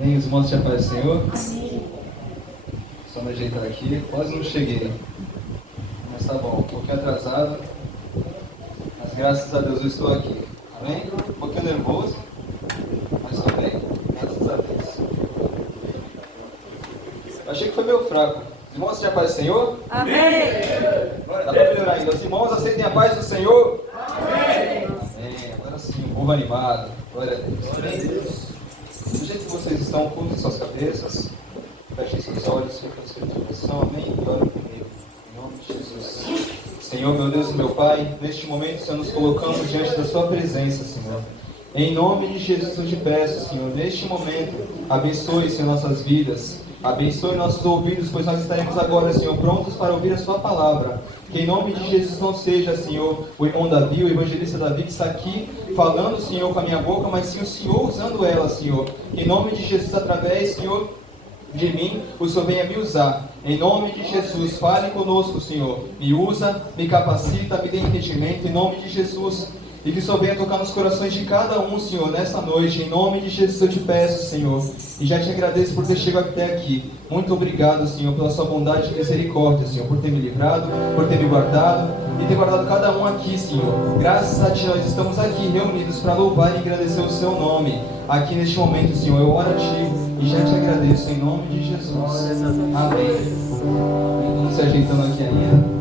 Bem, os irmãos, te a paz do Senhor. Só me ajeitar aqui. Quase não cheguei. Mas tá bom, um pouquinho atrasado. Mas graças a Deus eu estou aqui. Amém? Um pouquinho nervoso, mas estou bem. Graças a Deus. Eu achei que foi meio fraco. Os irmãos, te a paz do Senhor. Amém. Dá para melhorar ainda. Os irmãos, aceitem a paz do Senhor. Amém. Agora sim, um povo animado. Glória a Deus. Glória a Deus. Do jeito que vocês estão, curtem suas cabeças, fechem seus olhos, fiquem na sua oração, amém? E orem comigo, em nome de Jesus. Senhor, meu Deus e meu Pai, neste momento, Senhor, nos colocamos diante da Sua presença, Senhor. Em nome de Jesus, eu te peço, Senhor, neste momento, abençoe, Senhor, nossas vidas, abençoe nossos ouvidos, pois nós estaremos agora, Senhor, prontos para ouvir a Sua palavra. Que em nome de Jesus não seja, Senhor, o irmão Davi, o evangelista Davi, que está aqui falando, Senhor, com a minha boca, mas sim o Senhor usando ela, Senhor. Que em nome de Jesus, através, Senhor, de mim, o Senhor venha me usar. Em nome de Jesus, fale conosco, Senhor. Me usa, me capacita, me dê entendimento, em nome de Jesus. E que o Senhor venha tocar nos corações de cada um, Senhor, nessa noite. Em nome de Jesus eu te peço, Senhor. E já te agradeço por ter chegado até aqui. Muito obrigado, Senhor, pela sua bondade e misericórdia, Senhor, por ter me livrado, por ter me guardado e ter guardado cada um aqui, Senhor. Graças a Ti nós estamos aqui reunidos para louvar e engrandecer o Seu nome. Aqui neste momento, Senhor, eu oro a Ti e já te agradeço em nome de Jesus. Amém. Vamos se ajeitando aqui ainda.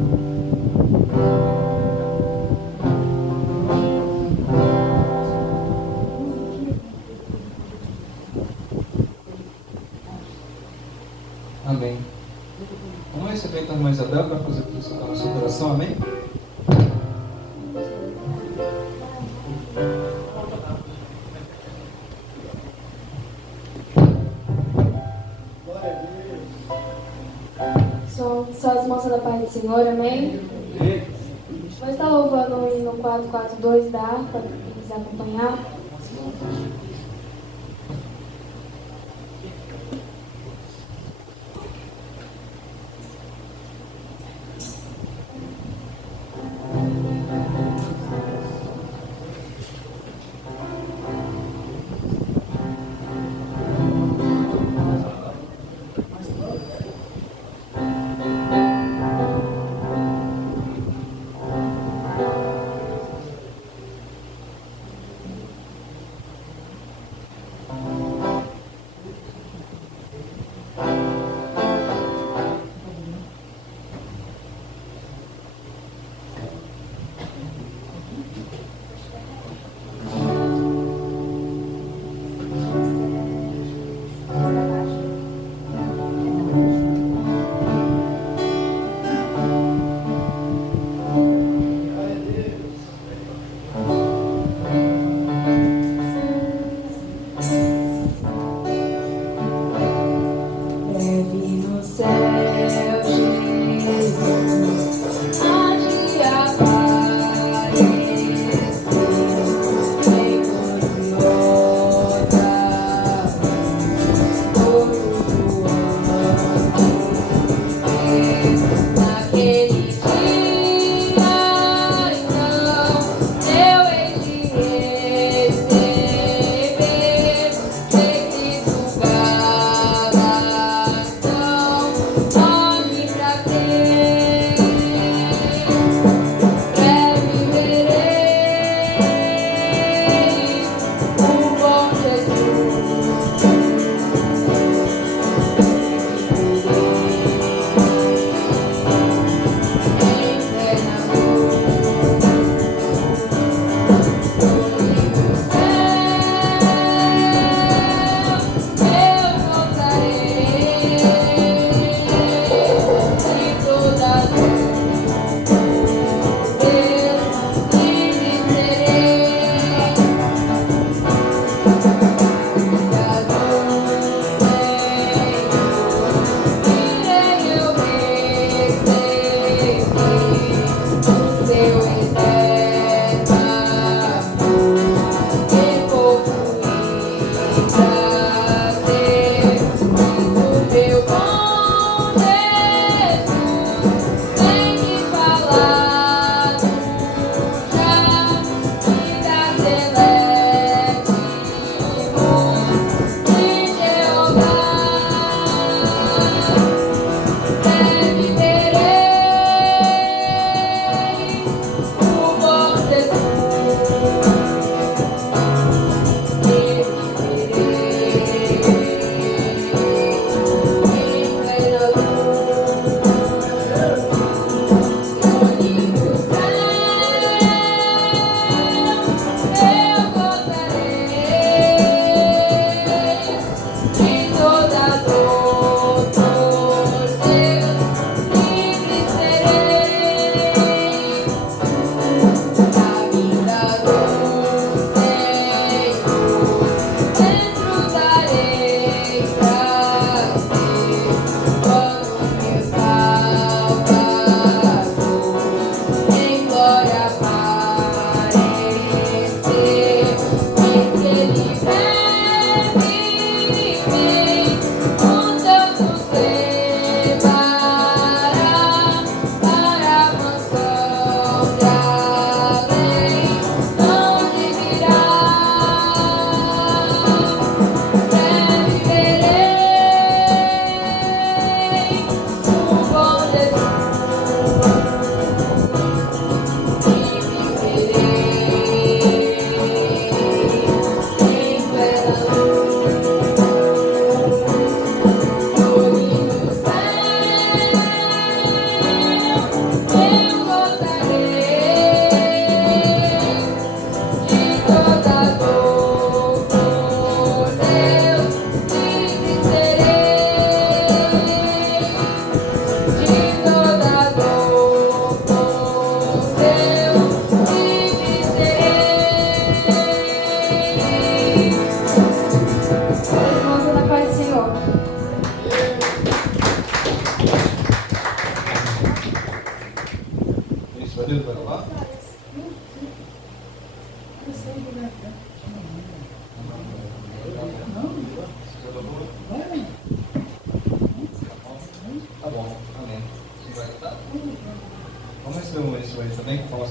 Amém. Vamos receber então a irmã Isabel para fazer o no seu coração, amém? Só as moças da paz do Senhor, amém? Vou estar louvando o hino 442 da harpa, quem quiser acompanhar.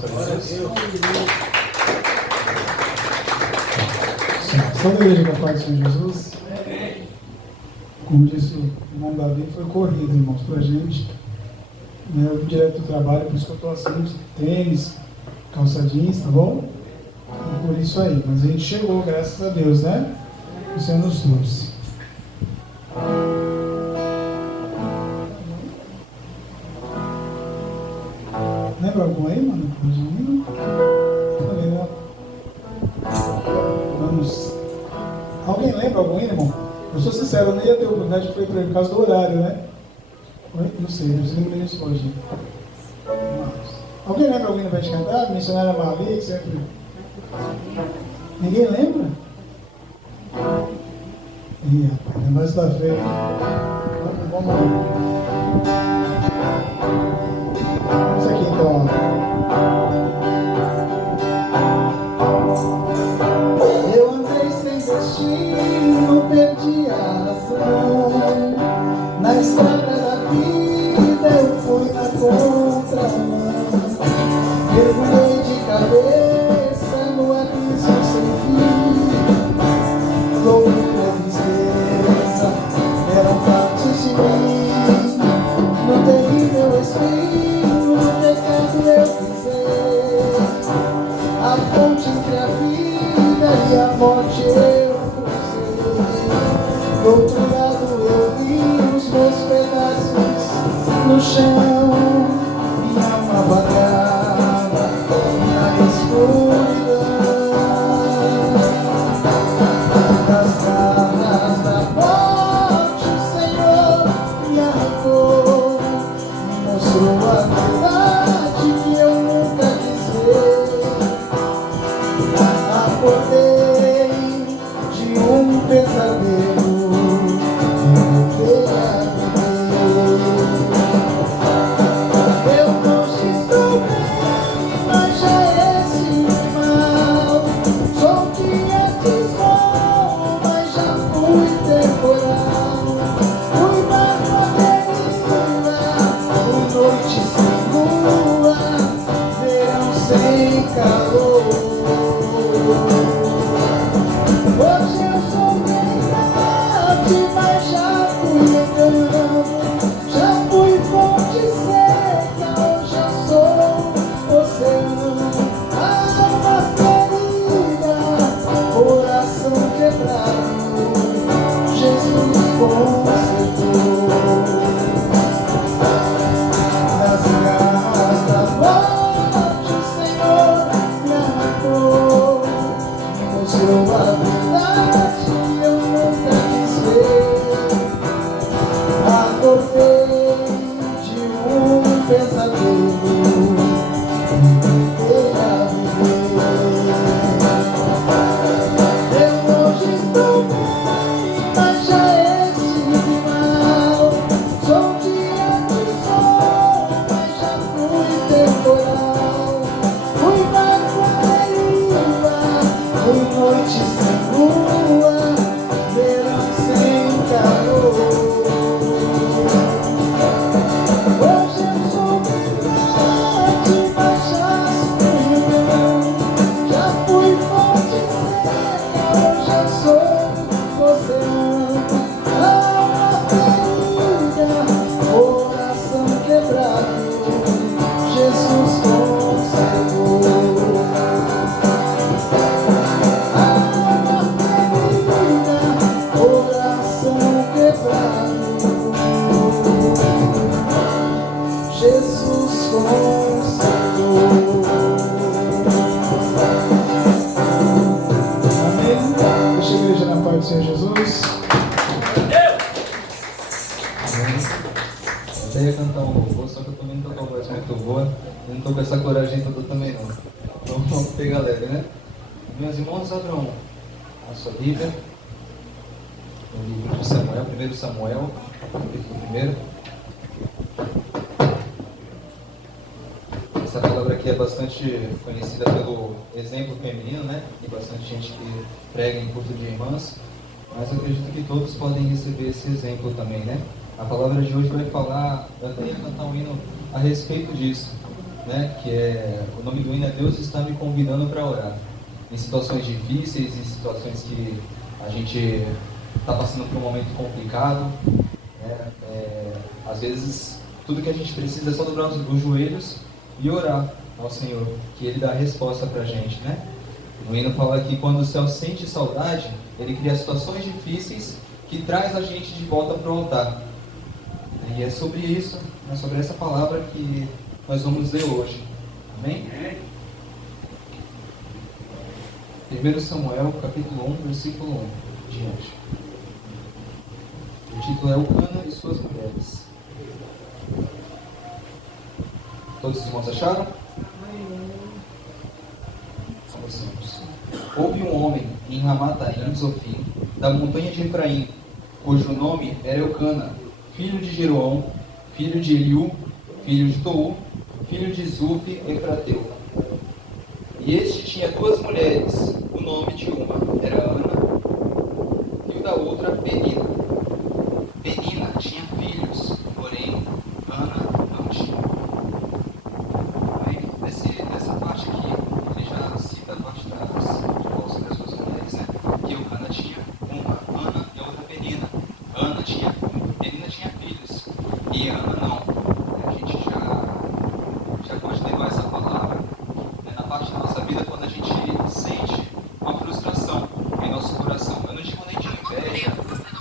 pastor Jesus. Só da igreja da paz do Senhor Jesus. Como disse o irmão Davi, foi corrido, irmãos, pra gente. Eu direto do trabalho, por isso que eu estou assim, de tênis, calça jeans, tá bom? E por isso aí. Mas a gente chegou, graças a Deus, né? O Senhor nos trouxe. Lembra algum aí, mano? Vamos. Alguém lembra algum aí, irmão? Eu sou sincero, eu nem ia ter oportunidade de fazer por causa do horário, né? Não sei, não lembro disso hoje. Alguém lembra alguém para te cantar? Missionária Malik, sempre. Ninguém lembra? Ih, rapaz, negócio da fé. Vamos lá. Isso aqui então, ó. Eu andei sem destino, perdi a razão. Na estrada da vida eu fui na contramão. Mergulhei de cabeça no abismo sem fim. Loucura e tristeza eram partes de mim. No terrível espinho, no pecado eu pisei. A ponte entre a vida e a morte eu cruzei. Do outro lado eu vi os meus pedaços no chão. Minha alma vagava na escuridão. Das garras da morte o Senhor me arrancou. Me mostrou a verdade que eu nunca quis ver. Acordei de um pesadelo. Senhor Jesus. Eu até ia cantar um louvor, só que eu também não estou com a voz muito boa. Eu não estou com essa coragem toda também não. Então vamos pegar leve, né? Meus irmãos, abram a sua Bíblia. No livro de Samuel, 1 Samuel, capítulo 1. Essa palavra aqui é bastante conhecida pelo exemplo feminino, né? Tem bastante gente que prega em culto de irmãs. Mas eu acredito que todos podem receber esse exemplo também, né? A palavra de hoje vai falar, eu até ia cantar um hino a respeito disso. né? Que é, o nome do hino é Deus está me convidando para orar. Em situações difíceis, em situações que a gente está passando por um momento complicado, né? Às vezes, tudo que a gente precisa é só dobrar os joelhos e orar ao Senhor, que Ele dá a resposta para a gente, né? O hino fala que quando o céu sente saudade, Ele cria situações difíceis que traz a gente de volta para o altar. E é sobre isso, é sobre essa palavra que nós vamos ler hoje. Amém? 1 Samuel, capítulo 1, versículo 1, diante. O título é Eucana e suas mulheres. Todos os irmãos acharam? Começamos. Houve um homem em Ramataim, Zofim, da montanha de Efraim, cujo nome era Eucana, filho de Jeroão, filho de Eliú, filho de Tou, filho de Zufi, Efrateu. E este tinha duas mulheres, o nome de uma era Ana, e o da outra Penina. Penina tinha filhos, porém Ana não tinha. Aí, nessa parte aqui, ele já cita a parte das duas mulheres, né? Que Eucana tinha uma, Ana, e a outra Penina. Ana tinha, Penina tinha filhos, e Ana não. A gente já pode levar essa palavra, né, na parte da nossa vida quando a gente sente uma frustração em nosso coração. Eu não digo nem de inveja,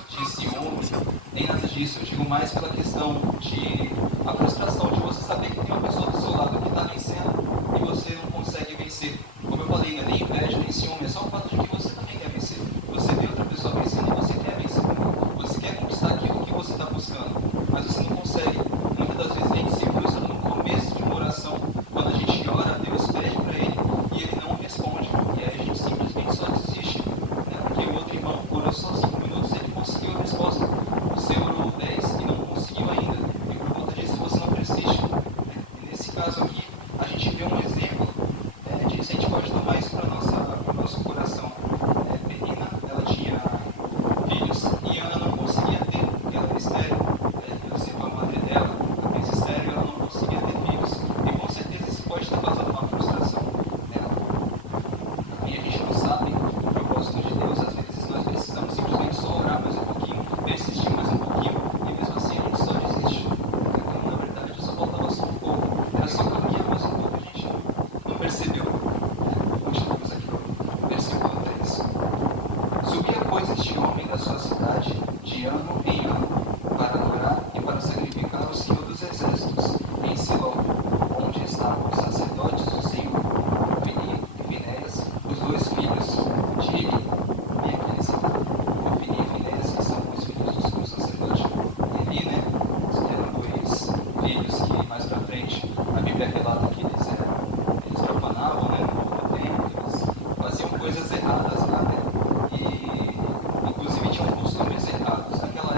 de ciúme, nem nada disso. Eu digo mais pela questão de a frustração de você saber que tem uma pessoa do seu lado que está vencendo e você não consegue vencer. Como eu falei, não é nem inveja, nem ciúme, é só o fato de que você também quer vencer. Você vê outra pessoa vencendo e você quer vencer. Você quer conquistar aquilo que você está buscando, mas você não consegue. Muitas das vezes a gente se frustra no começo de uma oração, quando a gente ora a Deus, pede para Ele e Ele não responde. E aí a gente simplesmente só desiste, né? Porque o outro irmão orou só 5 minutos e ele conseguiu a resposta. Você orou 10 e não conseguiu ainda. E por conta disso você não persiste, né? E nesse caso aqui, a gente vê um exemplo de se a gente pode tomar isso para o nosso coração. Penina, ela tinha filhos e Ana não conseguia ter, porque ela era estéril. Eu sinto a madre dela, a fez estéril e ela não conseguia ter filhos. E com certeza isso pode ter causado uma frustração nela. E a gente não sabe o propósito de Deus. Às vezes nós precisamos simplesmente só orar mais um pouquinho, persistir mais um pouquinho, e mesmo assim a gente só desiste. Então, na verdade, só faltava só um pouco. Era só caminhar mais um pouco, a gente não percebeu. Continuamos aqui no versículo 3. Subia, pois, este homem da sua cidade, de ano em ano, para adorar e para sacrificar ao Senhor dos Exércitos, em Siló, onde estavam os sacerdotes do Senhor, Ofni e Finéias, os dois filhos de Eli. E aqui nesse Ofni e Finéias, que são os filhos do sumo sacerdote Eli, né? Que eram dois filhos que mais para frente a Bíblia relata que eles profanavam, né, no templo, eles faziam coisas erradas lá, né? E inclusive tinham costumes errados. Naquela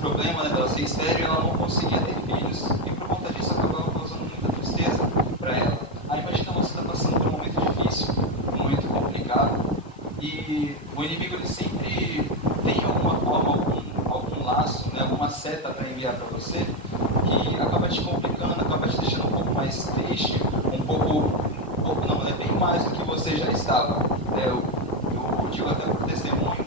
problema, né, dela ser estéril, ela não conseguia ter filhos. E por conta disso acabava causando muita tristeza para ela. Aí imagina você estar passando por um momento difícil, um momento complicado. E o inimigo ele sempre tem algum laço, né, alguma seta para enviar para você, que acaba te complicando, acaba te deixando um pouco mais triste, um pouco não, é bem mais do que você já estava. Eu digo até por testemunho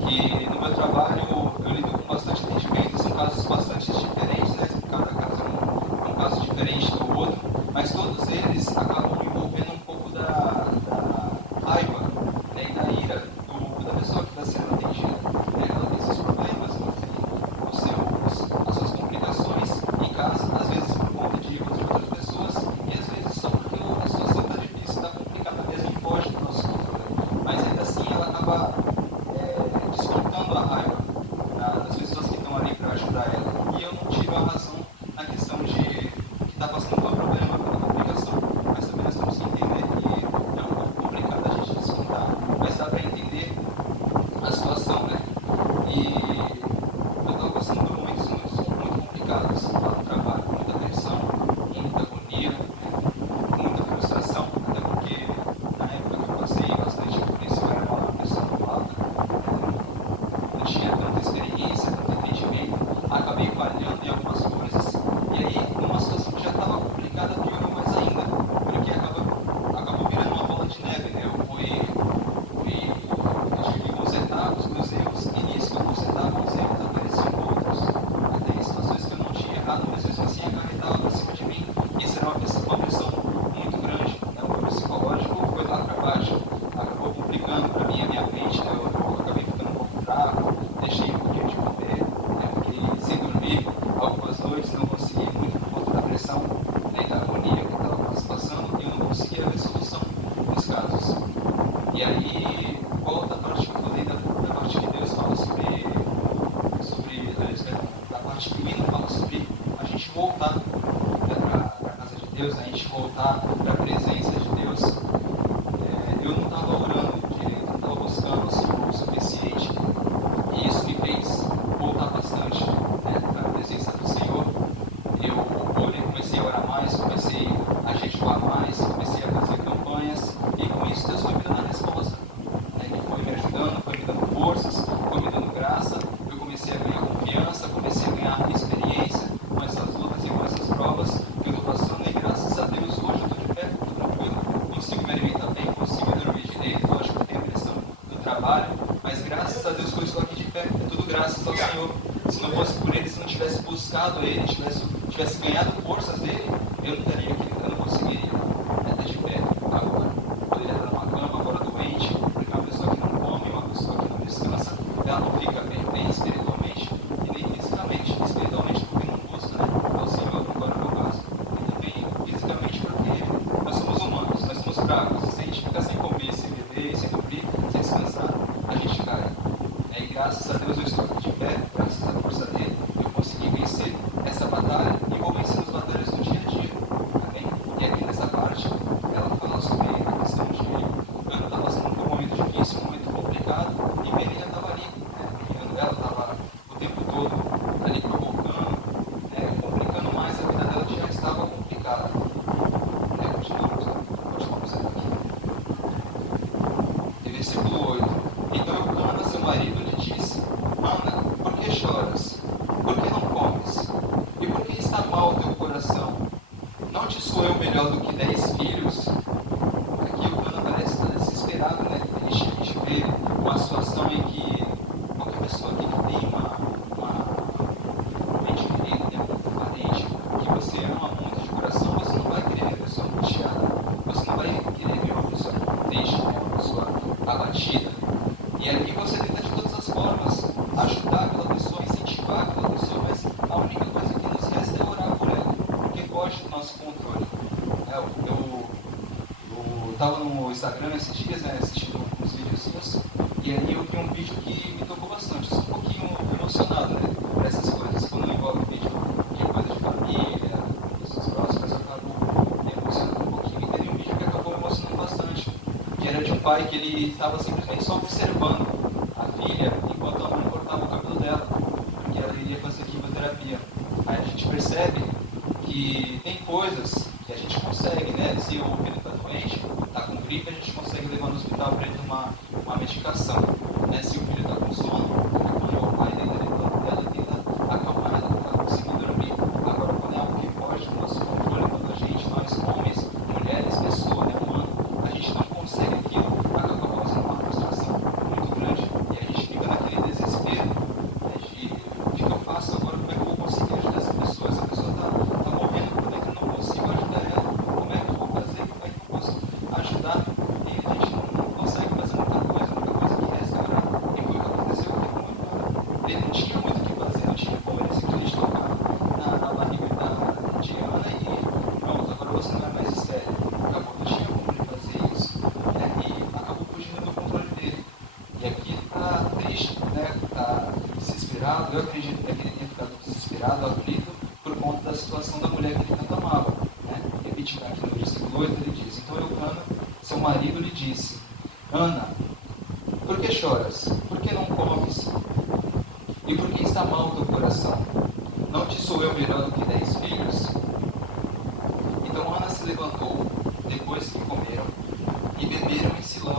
que no meu trabalho eu lido com bastante atendimento, são casos bastante diferentes, né? Cada caso é um caso diferente do outro, mas todos eles acabam envolvendo um pouco da raiva, né, e da ira da pessoa que está sendo atendida. Ela tem seus problemas, as suas complicações em casa, às vezes por conta de erros de outras pessoas, e às vezes só porque a situação está difícil, está complicada mesmo e foge do nosso controle. Mas ainda assim ela acaba descontando a raiva das pessoas que estão ali para ajudar ela. E eu não tiro a razão na questão de que está passando por um problema, pela complicação. Mas também nós temos que entender que é um pouco complicado a gente descontar, mas dá para entender a situação, né? E eu estava passando por momentos muito complicados lá no trabalho, muita tensão, muita agonia, né? Muita frustração, até porque na época que eu passei bastante por isso, eu era uma pessoa nova, não tinha tanta experiência, tanto entendimento, acabei falhando em algumas coisas, e aí numa situação que já estava complicada, piorou mais ainda, porque acabou virando uma bola de neve, né? Eu tive que consertar os meus erros, e nisso que eu consertava os erros apareciam outros, até em situações que eu não tinha errado, mas mesmo assim acarretava por cima de mim. Isso era uma pressão muito grande, né? O meu psicológico foi lá para baixo, acabou complicando para mim a minha mente, né? Eu acabei ficando um pouco fraco, deixei um pouquinho de comer, né? Fiquei sem dormir algumas noites, não consegui muito por conta da pressão, né? Da agonia que estava passando, e eu não conseguia ver solução nos casos. E aí, volta a parte que eu falei da parte que Deus fala da parte que o hino fala sobre a gente voltar, né, para a casa de Deus, a gente voltar para a presença de Deus. Eu não estava orando direito, não estava buscando o suficiente, e isso me fez voltar bastante, né, para a presença do Senhor. Eu comecei a orar mais, comecei a jejuar mais, comecei a fazer campanhas, e com isso Deus foi me dando a resposta. Ele foi me ajudando, foi me dando forças, foi me dando graça. Eu comecei a ganhar confiança, comecei a ganhar experiência com essas lutas e com essas provas que eu estou passando. E graças a Deus, hoje eu estou de pé, estou tranquilo, consigo me alimentar bem, consigo dormir direito. Lógico que eu tenho pressão do trabalho, mas graças a Deus que eu estou aqui de pé, é tudo graças ao Senhor. Se não fosse por Ele, se não tivesse buscado Ele, tivesse ganhado forças dele, eu não estaria aqui, eu não conseguiria estar de pé agora. Poderia estar numa cama, agora doente, porque uma pessoa que não come, uma pessoa que não descansa, ela não fica bem espiritualmente e nem fisicamente. Espiritualmente porque não busca, né? Ao Senhor, agora no caso. E também fisicamente porque nós somos humanos, nós somos fracos. Se a gente ficar sem comer, sem beber, sem dormir, sem descansar, a gente cai. E graças a Deus eu estou aqui de pé, graças à força dele, eu consegui vencer essa batalha e vou vencer as batalhas do dia a dia. Amém? E aqui nessa parte, ela fala sobre a questão de eu estava passando por um momento difícil, um momento complicado, e Maria estava ali, né? Ela estava o tempo todo ali provocando, né? Complicando mais, a vida dela já estava complicada. Continuamos aqui. E versículo 8. Então Eucana, seu marido, lhe disse: Ana, por que choras? Por que não comes? E por que está mal o teu coração? Não te sou eu melhor do que 10 filhos? Aqui Eucana parece estar desesperado, né? A gente vê uma situação em que qualquer pessoa que tem um ente querido, né? Um parente que você ama muito de coração, você não vai querer ver a pessoa angustiada, você não vai querer ver uma pessoa triste, né? Uma pessoa abatida. E aí você tenta de todas as formas ajudar aquela pessoa, incentivar aquela pessoa, mas a única coisa que nos resta é orar por ela, porque foge do nosso controle. Eu estava no Instagram esses dias, né, assistindo uns videozinhos, e aí eu vi um vídeo que me tocou bastante. Eu sou um pouquinho emocionado, né, por essas coisas. Quando envolve vídeo de coisa de família, pessoas próximas, eu acabo me emocionando um pouquinho. E teve um vídeo que acabou me emocionando bastante, que era de um pai que ele estava simplesmente só observando a filha enquanto a mãe cortava o cabelo dela, porque ela iria que tem coisas que a gente consegue, né? Se o filho está doente, está com gripe, a gente consegue levar no hospital para ele tomar uma medicação. Né? Se o filho está com sono, a mãe ou o pai deita ali do lado dela, tenta acalmar ela para ela conseguir dormir. Agora, quando é algo que foge do nosso controle, quando a gente, nós homens, mulheres, pessoa, né, humano, a gente não consegue aquilo, acaba causando uma frustração muito grande e a gente fica naquele desespero, né, de o que eu faço agora, como é que eu vou conseguir ajudar essa pessoa? Essa pessoa está morrendo por dentro, eu não consigo ajudar ela, como é que eu vou fazer? Como é que eu posso ajudar? E a gente não consegue fazer muita coisa que resta orar. E foi o que aconteceu aqui com o irmão. Ele não tinha muito o que fazer, não tinha como ele simplesmente tocar na barriga de Ana e pronto, agora você não é mais estéril. Acabou, não tinha como ele fazer isso, né? E acabou fugindo do controle dele. E aqui ele está triste, né? Está desesperado. Eu acredito que ele tenha ficado desesperado, aflito, por conta da situação da mulher que ele tanto amava. Né? Repetindo aqui no versículo 8, ele diz: então Eucana, seu marido, lhe disse: Ana, por que choras? Por que não comes? E por que está mal o teu coração? Não te sou eu melhor do que 10 filhos? Então Ana se levantou, depois que comeram, e beberam em Siló.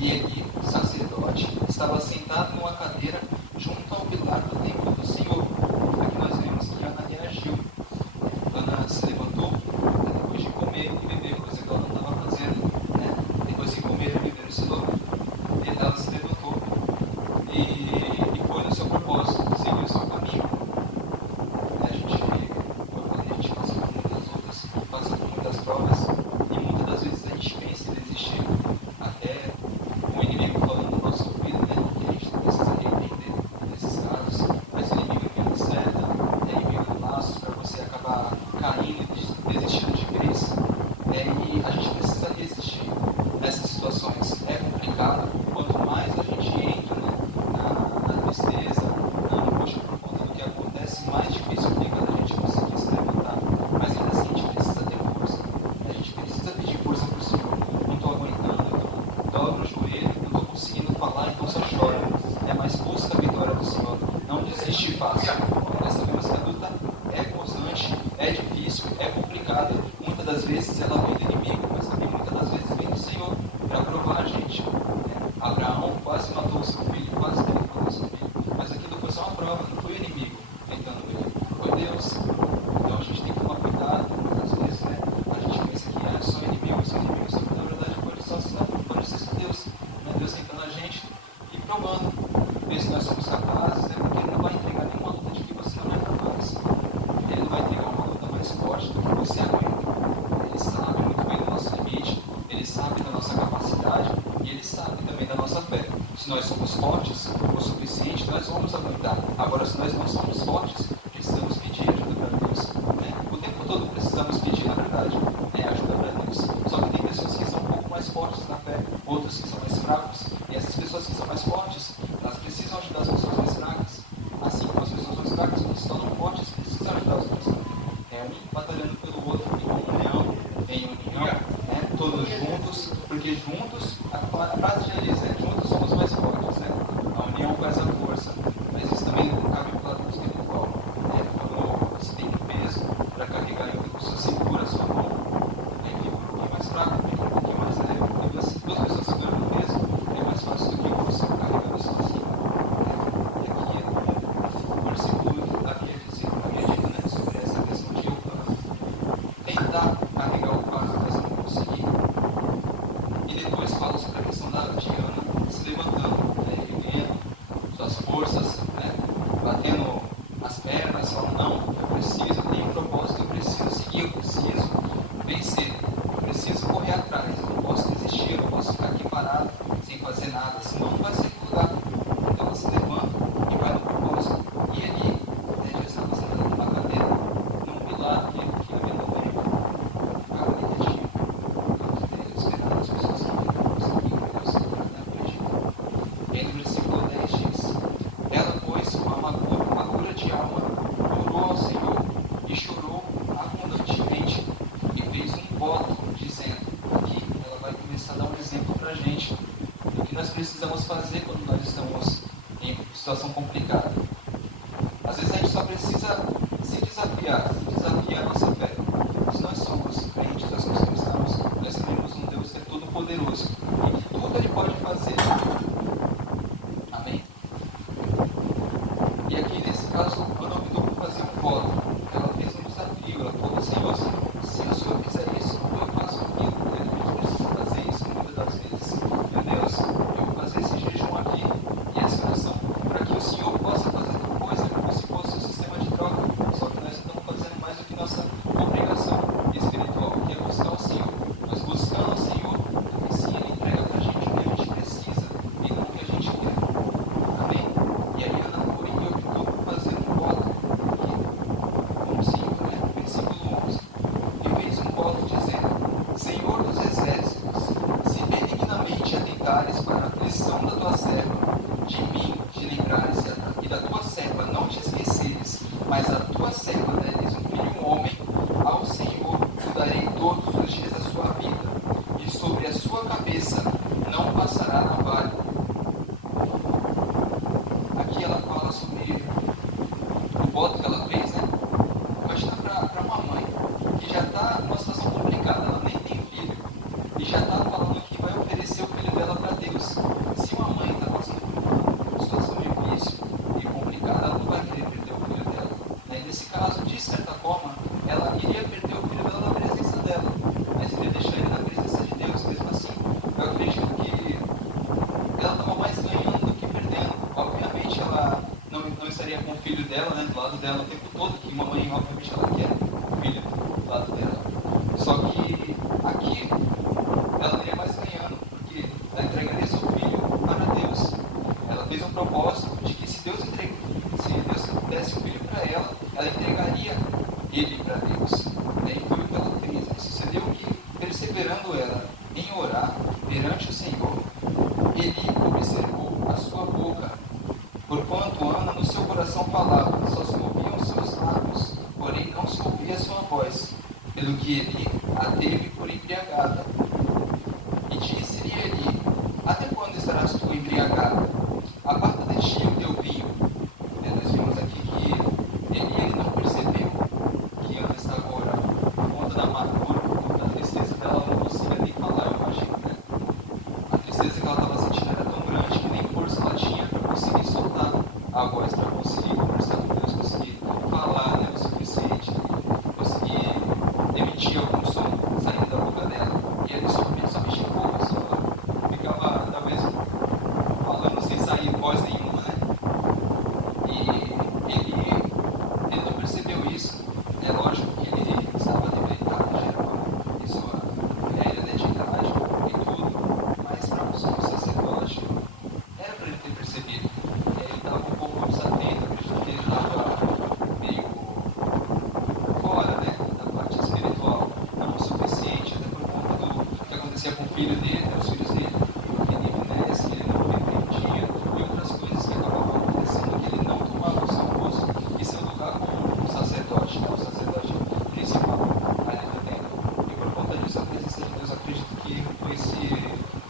E Eli, o sacerdote, estava sentado numa cadeira junto ao pilar do templo do Senhor. Aqui nós vemos que Ana reagiu. Ana se levantou, depois de comer e beber, coisa que ela não estava fazendo. Né? Depois que comeram e beberam em Siló, ela se levantou e foi no seu propósito, seguiu o seu caminho. A gente passa por muitas outras, passa por muitas provas, e muitas das vezes a gente pensa em desistir, até o inimigo falando no nosso ouvido, né, que a gente precisa repreender nesses casos, mas o inimigo enviando seta, enviando laços para você acabar caindo e desistindo de vez, e a gente precisa resistir nessas situações. É complicado, quanto mais a gente entra, né, na tristeza, na angústia por conta do que acontece, mais difícil fica da gente conseguir se levantar. Mas ainda assim a gente precisa ter força, a gente precisa pedir força para o Senhor. Não estou aguentando, então dobra o joelho, não estou conseguindo falar, então só chora. Mas busca a vitória do Senhor, não desiste fácil. Nós sabemos que a luta é constante, é difícil, é complicada. Muitas das vezes ela vem do inimigo, mas também muitas das vezes vem do Senhor para provar a gente. Abraão quase matou o seu filho, quase teve que matar o seu filho, mas aquilo foi só uma prova, não foi o inimigo tentando ele, foi Deus. Então a gente tem que tomar cuidado, muitas vezes, né? A gente pensa que é só inimigo, só que na verdade pode ser só Deus, né? Deus tentando a gente e provando, ver se nós somos capazes, né? Porque Ele não vai entregar nenhuma luta de que você não é capaz, Ele não vai entregar uma luta mais forte do que você aguenta. Ele sabe muito bem do nosso limite, Ele sabe da nossa capacidade e Ele sabe também da nossa fé. Se nós somos fortes o suficiente, nós vamos aguentar. Agora, se nós não somos fortes, precisamos pedir ajuda para Deus. Né? O tempo todo precisamos pedir, na verdade, ajuda para Deus. Só que tem pessoas que são um pouco mais fortes na fé, outras que são mais fracos. E essas pessoas que são mais fortes, elas precisam ajudar as pessoas mais fracas. Assim como as pessoas mais fracas, quando se tornam fortes, precisam ajudar os outros. Um batalhando pelo outro, em união, né? Todos juntos, porque juntos, a frase já diz, juntos somos mais fortes, né? A união faz a força, mas isso também cabe para o lado espiritual, né? Quando você tem um peso para carregar e outra pessoa segura a sua mão, aí fica um pouquinho mais fraco, fica um pouquinho mais leve, porque duas pessoas segurando o peso é mais fácil do que você carregando sozinho. E aqui o versículo aqui é dizer, a minha dica, né, sobre essa questão de tentar carregar o fardo, mas não conseguir. E depois fala sobre a questão da Ana se levantando, erguendo suas forças, batendo as pernas, falando: não, eu preciso, eu tenho um propósito, eu preciso seguir, eu preciso vencer, eu preciso correr atrás, eu não posso desistir, eu não posso ficar aqui parado sem fazer nada, senão não vai sair do lugar. Então ela se levanta e vai no propósito. E ali, já estava sentada numa cadeira, num pilar que havia no templo, ficava ali quietinho, esperando as pessoas que vinham conseguir ver o Senhor na frente. E aí no versículo 10 diz: ela, pois, com a amargura de alma, orou ao Senhor dela, né, do lado dela o tempo todo, que uma mãe, obviamente, ela quer o filho do lado dela. Só que aqui, ela teria mais ganhando, porque ela entregaria seu filho para Deus. Ela fez um propósito de que se Deus desse o filho para ela entregaria ele para Deus. E foi o que ela fez. E sucedeu que, perseverando ela em orar perante o Senhor, ele observou a sua boca, porquanto Ana no seu coração falava, só se ouviam os seus lábios, porém não se ouvia a sua voz, pelo que ele a teve por embriagada. E disse-lhe Eli: até quando estarás tu embriagada? Aparta de ti o teu vinho. Nós vimos aqui que ele não percebeu que Ana estava orando, por conta da amargura, por conta da tristeza dela, ela não conseguia nem falar, eu imagino, né? A tristeza que ela estava sentindo era tão grande que nem força ela tinha para conseguir soltar a voz, para conseguir conversar com Deus, conseguir falar, né, o suficiente, conseguir emitir algum som saindo da boca dela. E ele só mexia pouco, só ficava talvez falando sem sair voz nenhuma, né? E ele não percebeu isso. É lógico que ele estava debilitado, já era em sua velha de idade e tudo, mas para um sacerdote era para ele ter percebido. Ele estava um pouco desatento, acredito que ele estava meio fora, né, da parte espiritual, não o suficiente, até por conta do que acontecia com o filho dele, os filhos dele, que ele envelhece, que ele não compreendia, e outras coisas que acabavam acontecendo, que ele não tomava o seu posto e seu lugar como sacerdote, né, o sacerdote principal ali do templo. E por conta disso, a presença de Deus, acredito que foi se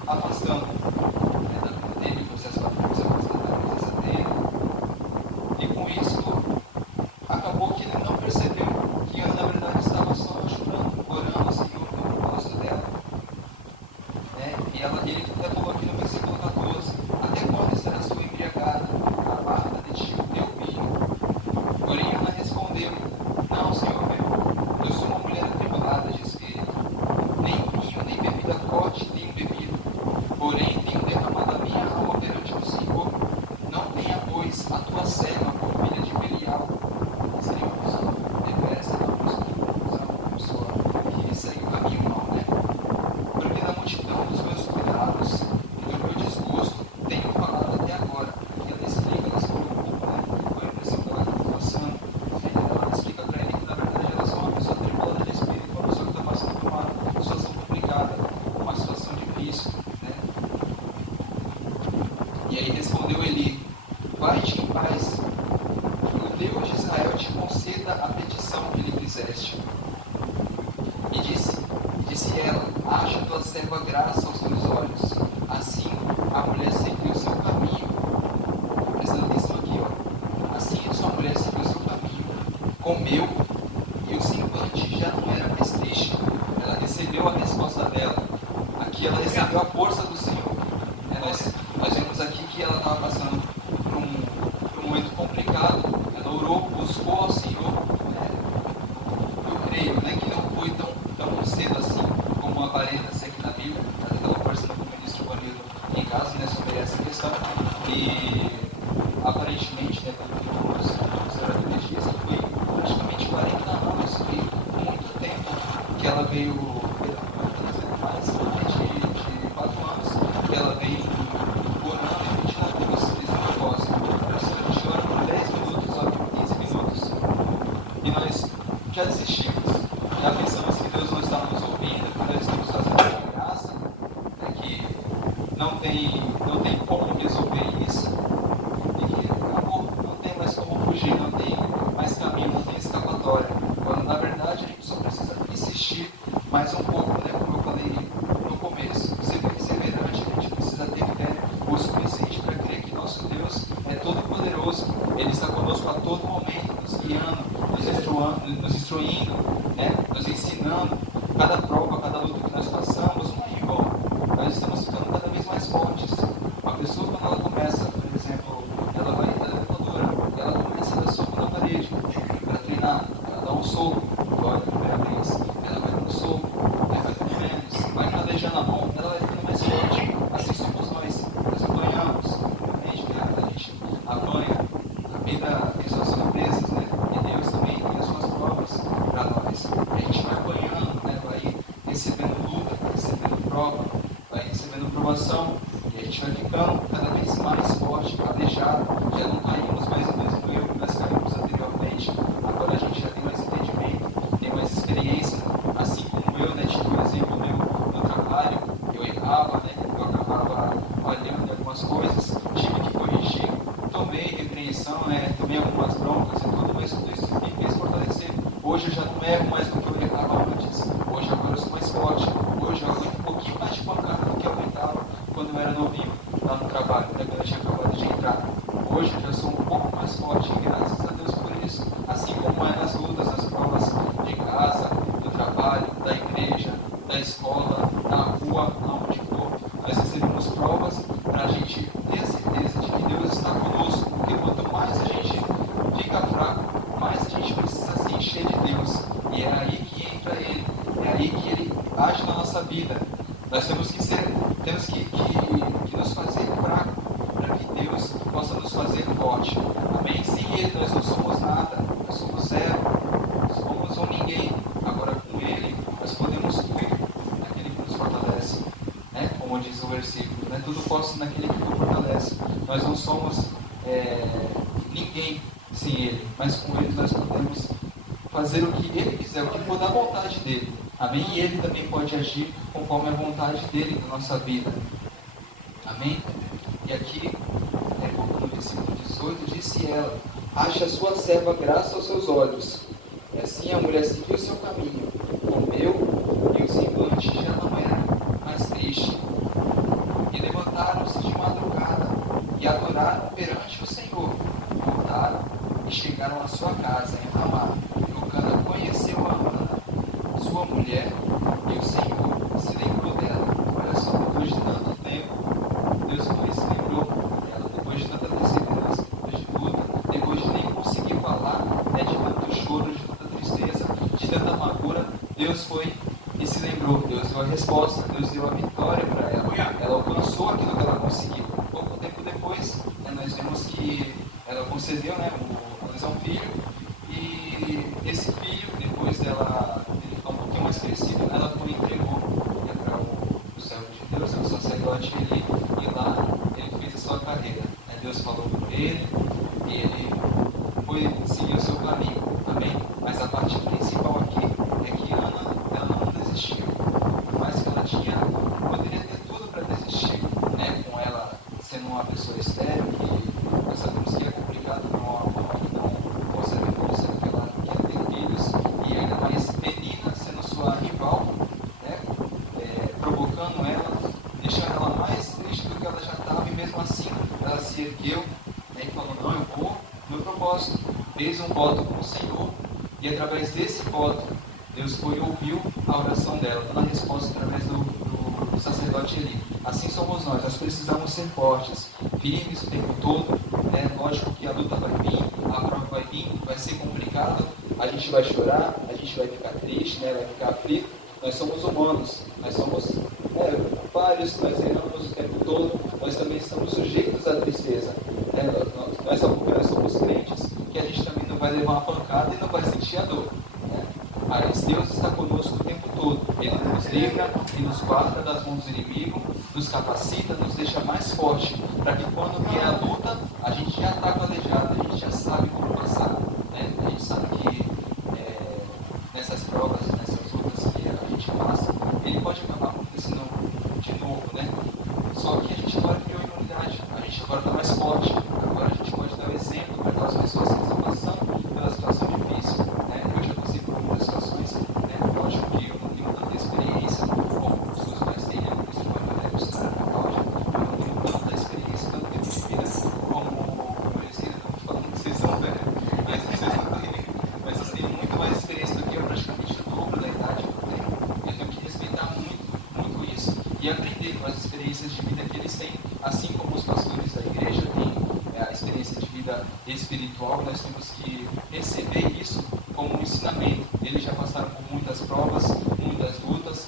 afastando, né, da vida dele, foi se afastando da presença dele. E com isso, acabou que ele não percebeu que Ana, na verdade, estava só chorando, orando ao Senhor no propósito dela. Né? E ele até falou aqui no versículo 14: até quando estarás tu embriagada? Aparta de ti o teu vinho. Porém, Ana respondeu: não, Senhor meu, eu sou uma mulher atribulada de espírito. Nem vinho, nem bebida forte tenho bebido. Porém, tenho derramado a minha alma perante o Senhor. Não tenha, pois, a tua serva por filha de Belial. Seria uma pessoa reversa, uma pessoa que segue o caminho mal, né? Porque na multidão dos meus cuidados e do meu desgosto tenho falado até agora. E ela explica, ela se preocupa, né? Com a impressão que ela está passando. Ela explica para ele que na verdade ela é só uma pessoa atribulada de espírito, uma pessoa que está passando por uma situação complicada, uma situação difícil, né? E aí respondeu Eli: vai-te em paz, que o Deus de Israel te conceda a petição que lhe fizeste. E disse ela: acha tua serva graça aos teus olhos. Assim a mulher seguiu o seu caminho. Prestando atenção aqui, ó. Assim a sua mulher seguiu o seu caminho, comeu, e o semblante já não era mais triste. Ela recebeu a resposta dela. Aqui ela recebeu a força do Senhor. Nós vemos aqui que ela estava passando por um momento complicado. Ela orou, buscou ao Senhor. Eu creio, né, que não foi tão cedo assim como aparenta ser aqui na Bíblia. Eu estava conversando com o ministro Vanildo em casa, né, sobre essa questão. E aparentemente, né, como os historiadores dizem, foi praticamente 40 anos, foi muito tempo que ela veio, mais de 4 anos que ela veio orando e pedindo a Deus esse propósito. A gente ora por 10 minutos, ora por 15 minutos, e nós já desistimos, já pensamos que Deus não está nos ouvindo, que Deus estamos fazendo de graça, né, que não tem como resolver isso, e que acabou, não tem mais como fugir, não tem mais caminho, não tem escapatória. Quando na verdade a gente só precisa insistir mais um pouco, né, como eu falei no começo, ser perseverante, a gente precisa ter fé o suficiente para crer que nosso Deus é todo poderoso, Ele está conosco a todo momento, nos guiando, nos instruindo, né, nos ensinando. Cada prova, cada luta que nós passamos, não é em vão. Nós estamos ficando cada vez mais fortes. Uma pessoa, quando ela começa, por exemplo, ela vai na elevadora, ela começa a dar soco na parede para treinar, ela dá um soco, agora, primeira vez, ela vai dando soco, vai dando menos, vai calejando a mão, ela vai ficando mais forte. Assim somos nós apanhamos, entende? A gente apanha, a vida tem suas Hoje eu já não erro mais do que eu errava antes. Hoje agora eu sou mais forte. Hoje eu aguento um pouquinho mais de pancada do que eu aguentava quando eu era novinho lá no trabalho, né, quando eu tinha acabado de entrar. Hoje eu já sou um pouco mais forte, e graças a Deus por isso. Assim como é nas lutas, nas provas de casa, do trabalho, da igreja, da escola, na rua, aonde for, nós recebemos provas para a gente ter a certeza de que Deus está conosco, porque quanto mais a gente fica fraco, mais a gente precisa se encher de Deus, e é aí que entra Ele, é aí que Ele age na nossa vida. Nós temos que nos fazer fraco, para que Deus possa nos fazer forte. Amém? Sem Ele nós não somos nada, nós somos zero, somos um ninguém. Agora com Ele nós podemos tudo naquele que nos fortalece, né? Como diz o versículo, né? Tudo posso naquele que nos fortalece. Nós não somos ninguém sem Ele, mas com Ele nós podemos fazer o que Ele quiser, o que for da vontade dEle. Amém? E Ele também pode agir conforme a vontade dEle na nossa vida. Amém? E aqui, no versículo 18, disse ela: acha a sua serva graça aos seus olhos. E assim a mulher seguiu o seu caminho, comeu, e o semblante já não era mais triste. E levantaram-se de madrugada, e adoraram perante o Senhor. Voltaram e chegaram à sua casa em Ramá. E Eucana conheceu a Ana, sua mulher, e o Senhor se lembrou dela. Olha só, depois de tanto tempo, Deus foi se lembrou dela, depois de tanta perseverança, depois de luta, depois de nem conseguir falar, né, de tanto choro, de tanta tristeza, de tanta amargura, Deus foi e se lembrou. Deus deu a resposta, Deus deu a vitória para ela. Ela alcançou aquilo que ela conseguiu. Pouco tempo depois, né, nós vemos que ela concedeu, né, um filho, e esse filho, depois dela ele ficar um pouquinho mais crescido, ela foi e entregou, né, para o servo de Deus, o sacerdote ali, e lá ele fez a sua carreira. Né? Deus falou com ele, e ele foi seguir o seu caminho. Amém? Mas a parte principal aqui é que Ana, ela não desistiu. Por mais que ela poderia ter tudo para desistir, né? Com ela sendo uma pessoa estéril, que nós sabemos que é complicado para uma mãe que não consegue sendo que ela quer ter filhos, e ainda mais menina sendo sua rival, né? Provocando ela, deixando ela mais triste do que ela já estava, e mesmo assim ela se ergueu, né? E falou: não, eu vou, meu propósito. Fez um voto com o Senhor, e através desse voto Deus foi e ouviu a oração dela, dando a resposta através do sacerdote ali. Assim somos nós precisamos ser fortes, firmes o tempo todo, né? Lógico que a luta vai vir, a prova vai vir, vai ser complicado, a gente vai chorar, a gente vai ficar triste, né? Vai ficar aflito. Nós somos humanos, nós somos falhos, nós erramos o tempo todo, nós também estamos sujeitos à tristeza. Né? Nós somos crentes, que a gente também não vai levar uma pancada e não vai sentir a dor. Né? Mas Deus está conosco o tempo todo. Ele nos livra e nos guarda das mãos do inimigo, nos capacita, nos deixa mais forte, para que quando vier a luta, a gente já está calejado, a gente já sabe como passar. Né? A gente sabe que nessas provas, nessas lutas que a gente passa, ele pode acabar acontecendo de novo, né? Só que a gente agora criou imunidade, a gente agora está mais forte, agora a gente pode dar o exemplo para aquelas pessoas que estão passando pela situação difícil. Né? Eu já passei por muitas situações, né? Lógico que eu não tenho tanta experiência como os seus pais têm, né? Principalmente a Cláudia, eu não tenho tanta experiência, tanto tempo de vida como eu merecia, não estou falando que vocês são velhos, mas vocês não têm, mas vocês têm muito mais experiência do que eu, praticamente o dobro da idade que eu tenho. Eu tenho que respeitar muito, muito isso e aprender com as experiências de vida que eles têm, assim como os pastores da igreja têm a experiência de vida espiritual. Nós temos que receber isso como um ensinamento. Eles já passaram por muitas provas, muitas lutas,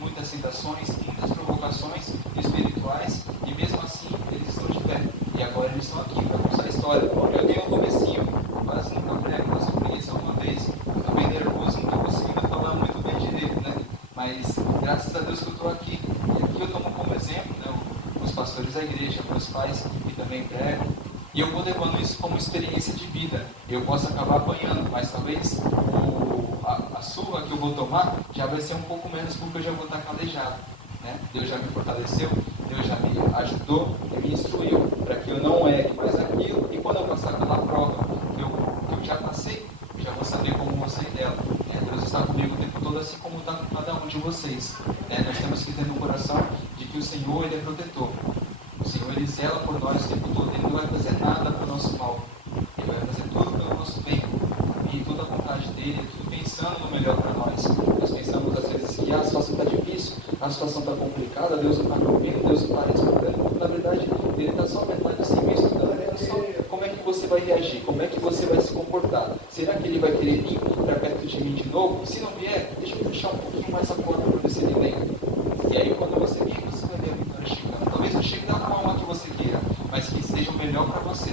muitas tentações, muitas provocações espirituais, e mesmo assim eles estão de pé. E agora eles estão aqui para contar a história. Eu tenho um comecinho, quase nunca prego, mas eu preguei só uma vez. Eu estou bem nervoso, não estou conseguindo falar muito bem direito, né? Mas graças a Deus que eu estou aqui. E aqui eu tomo como exemplo, né, os pastores da igreja, meus pais que também pregam. E eu vou levando isso como experiência de vida. Eu posso acabar apanhando, mas talvez a surra que eu vou tomar já vai ser um pouco menos, porque eu já vou estar calejado. Né? Deus já me fortaleceu, Deus já me ajudou e me instruiu para que eu não erre mais aquilo. E quando eu passar pela prova que eu já passei, eu já vou saber como você e dela. Deus está comigo o tempo todo, assim como está com cada um de vocês. Nós temos que ter no coração de que o Senhor, Ele é protetor. O Senhor, Ele zela por nós o tempo todo. Ele não vai fazer nada para o nosso mal. Ele vai fazer tudo pelo nosso bem. E toda a vontade dele, tudo pensando no melhor para nós. Nós pensamos às vezes que a situação está difícil, a situação está complicada, Deus não está me ouvindo, Deus não está respondendo. Na verdade, Ele está só metade assim, estudando. Como é que você vai reagir? Como é que você vai se comportar? Será que Ele vai querer vir para perto de mim de novo? Se não vier, deixa eu fechar um pouquinho mais a porta para ver se Ele vem. E aí, quando você vir, você vai ver a vitória chegando. Talvez não chegue da forma que você queira, mas que seja o melhor para você.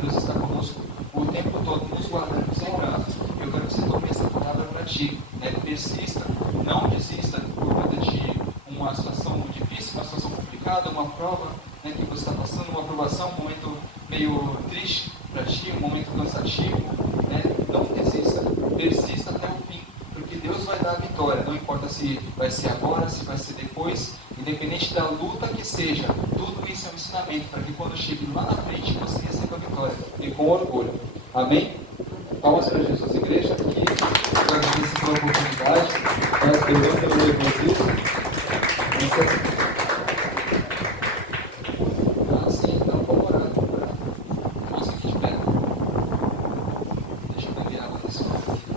Deus está conosco o tempo todo, nos guardando, nos lembrando. Eu quero que você tome essa palavra para ti. Persista, não desista por conta de uma situação difícil, uma situação complicada, uma prova que você está passando, uma aprovação, um momento meio triste para ti, um momento cansativo. Não desista, persista até o fim, porque Deus vai dar a vitória. Não importa se vai ser agora, se vai ser depois, independente da luta que seja, tudo isso é um ensinamento para que quando chegue lá na frente você receba a vitória e com orgulho. Amém? Palmas para Jesus, igreja. Aqui, eu agradeço pela oportunidade. Nós perdemos pelo nervosismo. Sim, então vamos orar. Vamos aqui de pé. Deixa eu beber água desse lado aqui.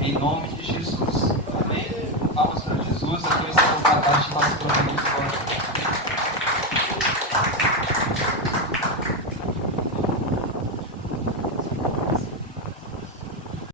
Em nome de Jesus. Amém? Palmas para Jesus. Aqui eu estou com a parte